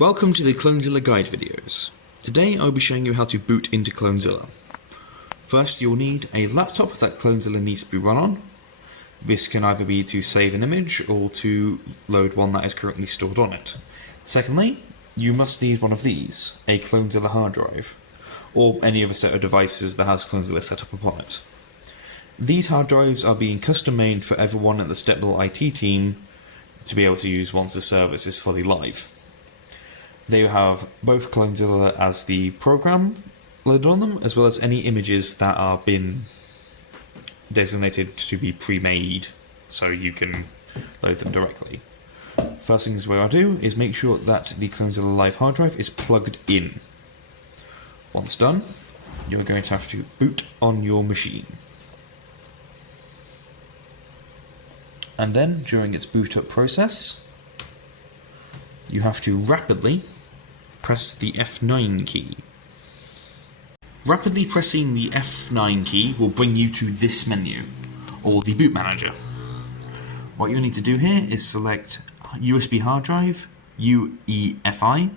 Welcome to the Clonezilla guide videos. Today I'll be showing you how to boot into Clonezilla. First, you'll need a laptop that Clonezilla needs to be run on. This can either be to save an image or to load one that is currently stored on it. Secondly, you must need one of these, a Clonezilla hard drive, or any other set of devices that has Clonezilla set up upon it. These hard drives are being custom made for everyone at the Stepwell IT team to be able to use once the service is fully live. They have both Clonezilla as the program loaded on them, as well as any images that are been designated to be pre-made, so you can load them directly. First things we're going to do is make sure that the Clonezilla Live hard drive is plugged in. Once done, you're going to have to boot on your machine. And then, during its boot up process, you have to rapidly press the F9 key. Rapidly pressing the F9 key will bring you to this menu, or the boot manager. What you'll need to do here is select USB hard drive, UEFI,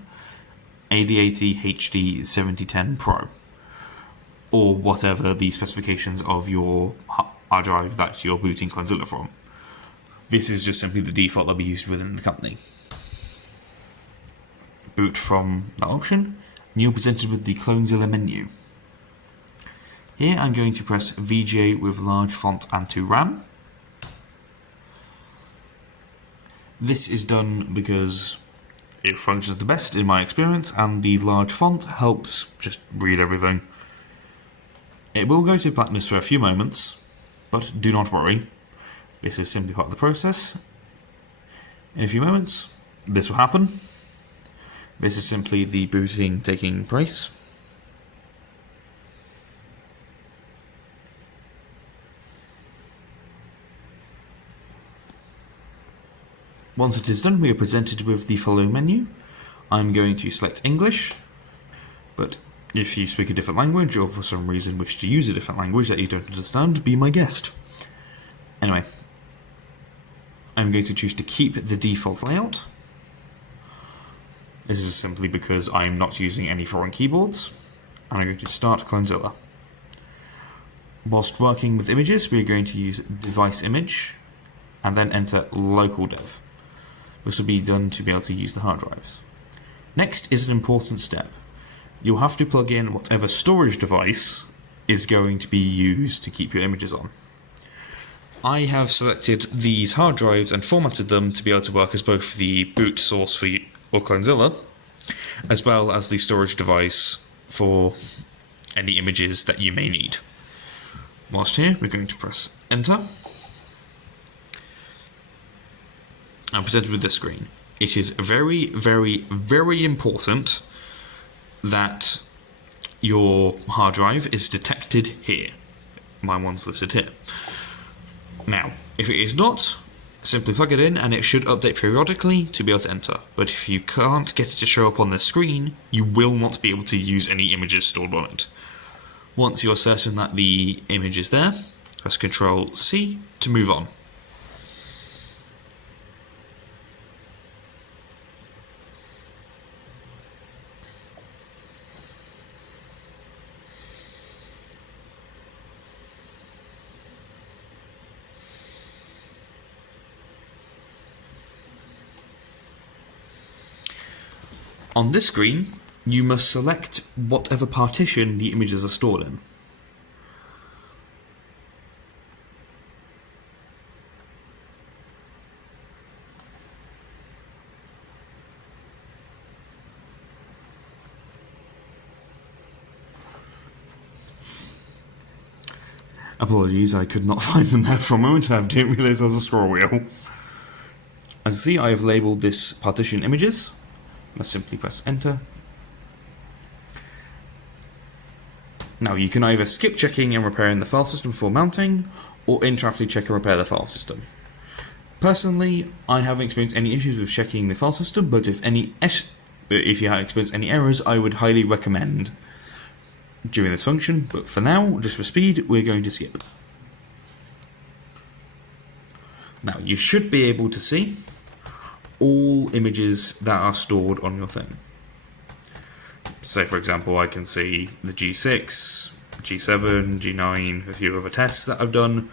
8080 HD 7010 Pro, or whatever the specifications of your hard drive that you're booting Clonezilla from. This is just simply the default that will be used within the company. Boot from that option, and you're presented with the Clonezilla menu. Here I'm going to press VGA with large font and to RAM. This is done because it functions the best in my experience, and the large font helps just read everything. It will go to blackness for a few moments, but do not worry. This is simply part of the process. In a few moments, this will happen. This is simply the booting taking place. Once it is done, we are presented with the following menu. I'm going to select English, but if you speak a different language or for some reason wish to use a different language that you don't understand, be my guest. Anyway, I'm going to choose to keep the default layout. This is simply because I'm not using any foreign keyboards, and I'm going to start Clonezilla. Whilst working with images, we are going to use device image, and then enter local dev. This will be done to be able to use the hard drives. Next is an important step. You'll have to plug in whatever storage device is going to be used to keep your images on. I have selected these hard drives and formatted them to be able to work as both the boot source for or Clonezilla, as well as the storage device for any images that you may need. Whilst here, we're going to press enter. I'm presented with this screen. It is very, very, very important that your hard drive is detected here. My one's listed here. Now, if it is not, simply plug it in and it should update periodically to be able to enter. But if you can't get it to show up on the screen, you will not be able to use any images stored on it. Once you're certain that the image is there, press Ctrl C to move on. On this screen, you must select whatever partition the images are stored in. Apologies, I could not find them there for a moment. I didn't realise there was a scroll wheel. As you see, I have labelled this partition images. Let's simply press enter. Now you can either skip checking and repairing the file system before mounting, or interactively check and repair the file system. Personally, I haven't experienced any issues with checking the file system, but if you have experienced any errors, I would highly recommend doing this function. But for now, just for speed, we're going to skip. Now you should be able to see all images that are stored on your thing. So for example, I can see the G6, G7, G9, a few other tests that I've done.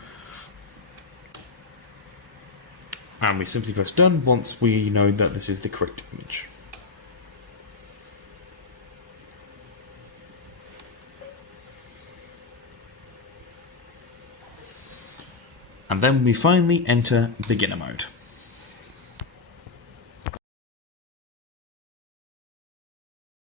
And we simply press done once we know that this is the correct image. And then we finally enter beginner mode.